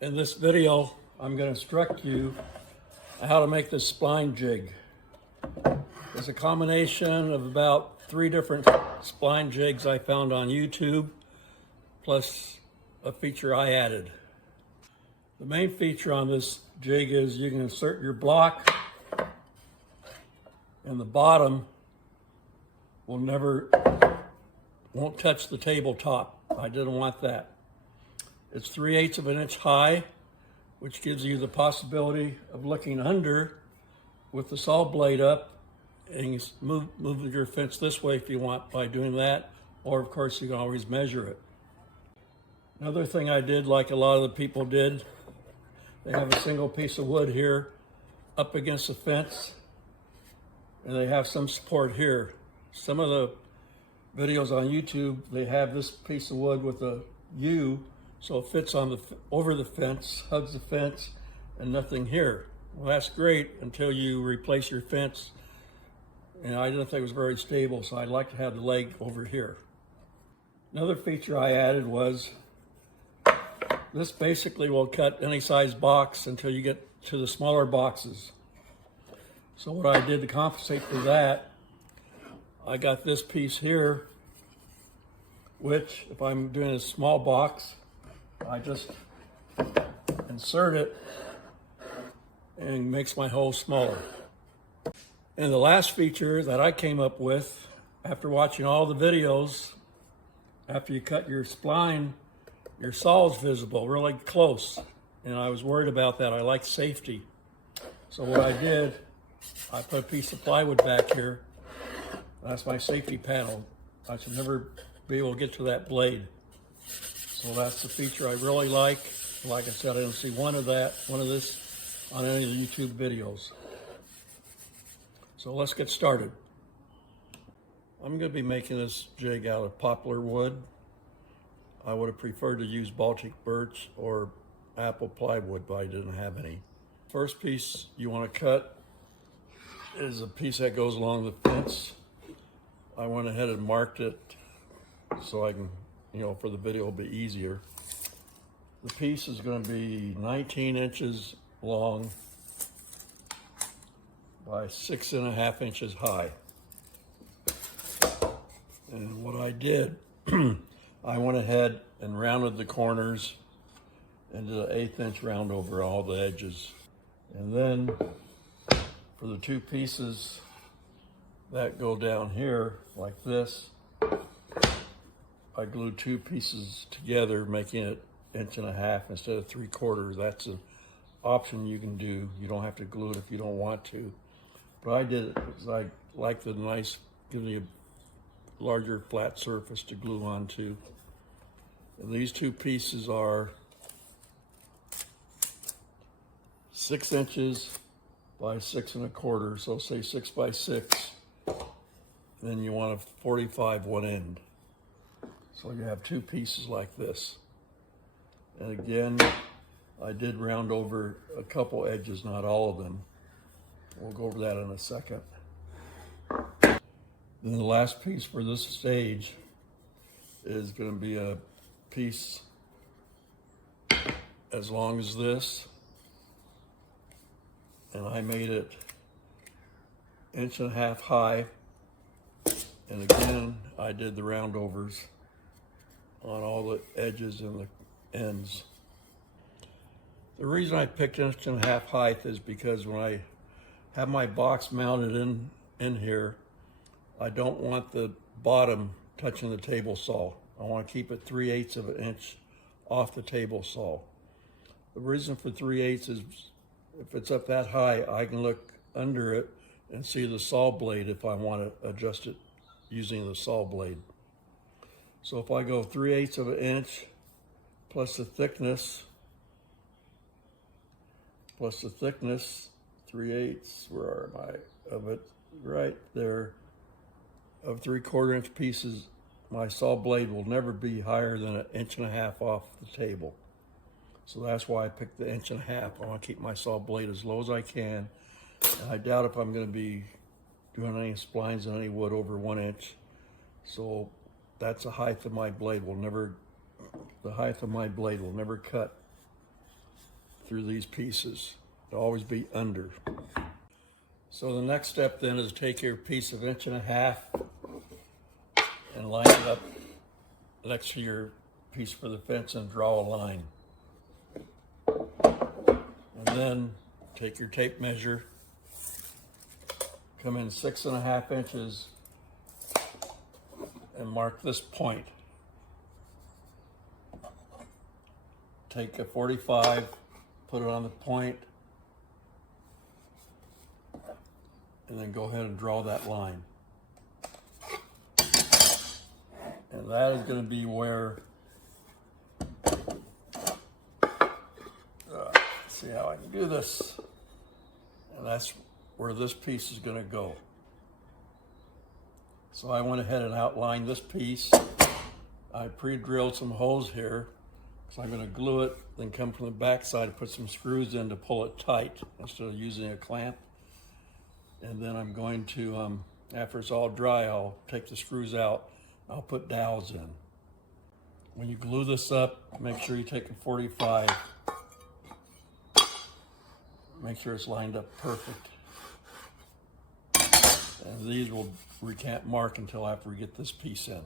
In this video, I'm going to instruct you how to make this spline jig. It's a combination of about 3 different spline jigs I found on YouTube, plus a feature I added. The main feature on this jig is you can insert your block, and the bottom won't touch the tabletop. I didn't want that. It's 3/8 of an inch high, which gives you the possibility of looking under with the saw blade up, and you move your fence this way if you want by doing that, or of course you can always measure it. Another thing I did, like a lot of the people did, they have a single piece of wood here up against the fence, and they have some support here. Some of the videos on YouTube, they have this piece of wood with a U, so it fits on over the fence, hugs the fence, and nothing here. Well, that's great until you replace your fence, and I didn't think it was very stable, so I'd like to have the leg over here. Another feature I added was this basically will cut any size box until you get to the smaller boxes. So what I did to compensate for that, I got this piece here, which if I'm doing a small box, I just insert it and makes my hole smaller. And the last feature that I came up with after watching all the videos, after you cut your spline, your saw is visible really close. And I was worried about that. I like safety. So what I did, I put a piece of plywood back here. That's my safety panel. I should never be able to get to that blade. So that's the feature I really like. Like I said, I didn't see one of this on any of the YouTube videos. So let's get started. I'm going to be making this jig out of poplar wood. I would have preferred to use Baltic birch or apple plywood, but I didn't have any. First piece you want to cut is a piece that goes along the fence. I went ahead and marked it so I can, for the video it'll be easier. The piece is going to be 19 inches long by 6.5 inches high. And what I did, I went ahead and rounded the corners and did an 1/8 inch round over all the edges. And then for the 2 pieces that go down here like this, I glued 2 pieces together, making it 1.5 inches instead of 3/4. That's an option you can do. You don't have to glue it if you don't want to. But I did it because I like the nice, give me a larger flat surface to glue onto. And these 2 pieces are 6 inches by 6 1/4. So say 6 by 6. Then you want a 45 one end. So you have 2 pieces like this. And again, I did round over a couple edges, not all of them. We'll go over that in a second. Then the last piece for this stage is going to be a piece as long as this. And I made it 1.5 inches high. And again, I did the roundovers on all the edges and the ends. The reason I picked 1.5 inches height is because when I have my box mounted in here, I don't want the bottom touching the table saw. I want to keep it 3/8 of an inch off the table saw. The reason for 3/8 is if it's up that high, I can look under it and see the saw blade if I want to adjust it using the saw blade. So if I go 3/8 of an inch plus the thickness, 3/8, where am I, of it, right there, of 3/4 inch pieces, my saw blade will never be higher than 1.5 inches off the table. So that's why I picked the 1.5 inches. I want to keep my saw blade as low as I can. And I doubt if I'm going to be doing any splines on any wood over 1 inch. So that's the height of my blade will never cut. through these pieces. It'll always be under. So the next step then is take your piece of 1.5 inches and line it up next to your piece for the fence and draw a line. And then take your tape measure, come in 6.5 inches and mark this point. Take a 45, put it on the point, and then go ahead and draw that line. And that is going to be where, see how I can do this, and that's where this piece is going to go. So I went ahead and outlined this piece. I pre-drilled some holes here, so I'm going to glue it, then come from the back side and put some screws in to pull it tight instead of using a clamp. And then I'm going to, after it's all dry, I'll take the screws out. I'll put dowels in. When you glue this up, make sure you take a 45. Make sure it's lined up perfect. And these we can't mark until after we get this piece in.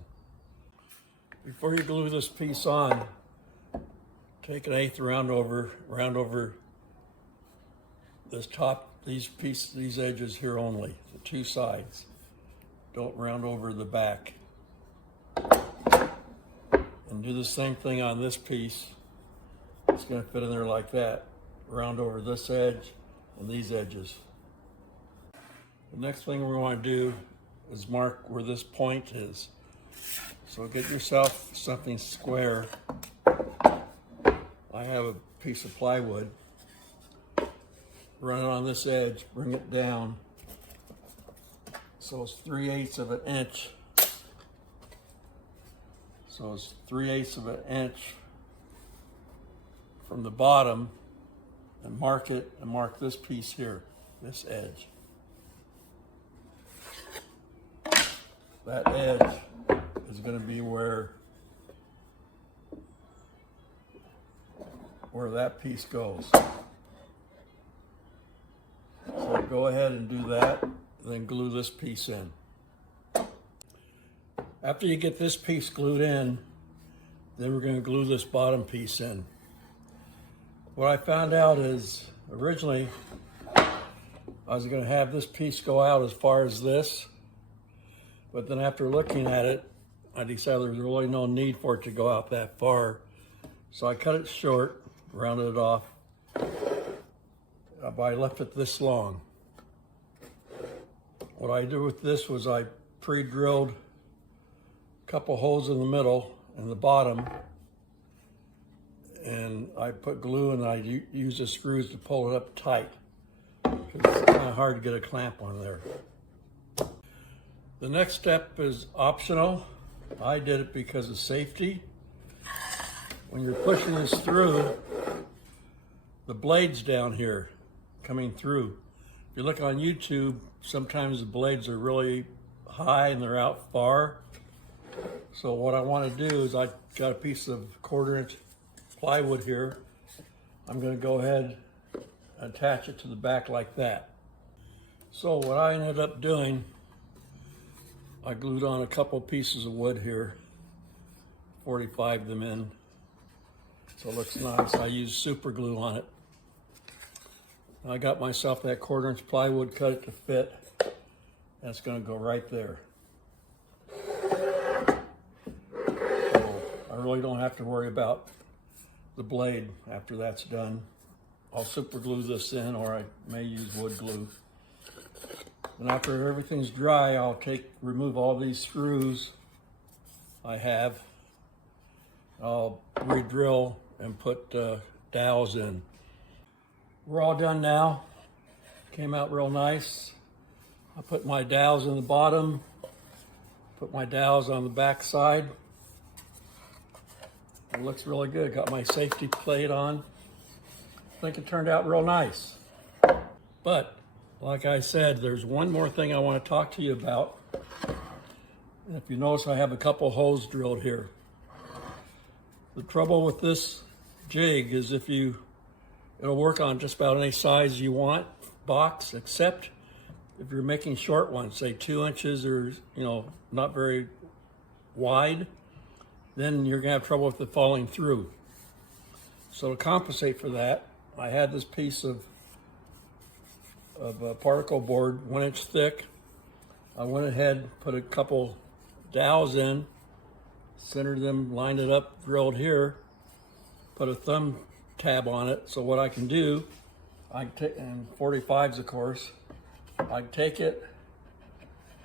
Before you glue this piece on, take an 1/8 round over this top, these edges here only, the two sides. Don't round over the back. And do the same thing on this piece. It's going to fit in there like that. Round over this edge and these edges. The next thing we want to do is mark where this point is. So get yourself something square. I have a piece of plywood. Run it on this edge, bring it down. So it's 3/8 of an inch. So it's 3/8 of an inch from the bottom, and mark it, and mark this piece here, this edge. That edge is going to be where that piece goes. So go ahead and do that, and then glue this piece in. After you get this piece glued in, then we're going to glue this bottom piece in. What I found out is, originally, I was going to have this piece go out as far as this, but then after looking at it, I decided there was really no need for it to go out that far. So I cut it short, rounded it off, but I left it this long. What I did with this was I pre-drilled a couple holes in the middle and the bottom, and I put glue and I used the screws to pull it up tight, because it's kind of hard to get a clamp on there. The next step is optional. I did it because of safety. When you're pushing this through, the blade's down here coming through. If you look on YouTube, sometimes the blades are really high and they're out far. So what I want to do is, I got a piece of 1/4 inch plywood here. I'm going to go ahead and attach it to the back like that. So what I ended up doing, I glued on a couple pieces of wood here, 45 them in, so it looks nice. I used super glue on it. I got myself that 1/4 inch plywood, cut it to fit, and it's going to go right there. So I really don't have to worry about the blade after that's done. I'll super glue this in, or I may use wood glue. And after everything's dry, I'll remove all these screws I have. I'll re-drill and put dowels in. We're all done now. Came out real nice. I put my dowels in the bottom, put my dowels on the back side. It looks really good. Got my safety plate on. I think it turned out real nice. But like I said, there's one more thing I want to talk to you about. And if you notice, I have a couple holes drilled here. The trouble with this jig is if you It'll work on just about any size you want box, except if you're making short ones, say 2 inches or, not very wide, then you're gonna have trouble with it falling through. So to compensate for that, I had this piece of particle board 1 inch thick. I went ahead, put a couple dowels in, centered them, lined it up, drilled here, put a thumb tab on it. So what I can do, I take, and 45s of course, I take it,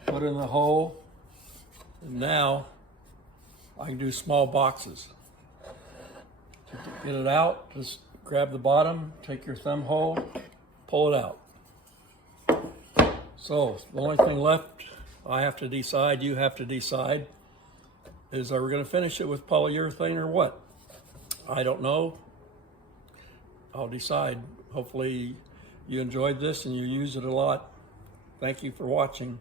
put it in the hole, and now I can do small boxes. To get it out, just grab the bottom, take your thumb hole, pull it out. So the only thing left I have to decide, you have to decide, is are we going to finish it with polyurethane or what? I don't know. I'll decide. Hopefully you enjoyed this and you use it a lot. Thank you for watching.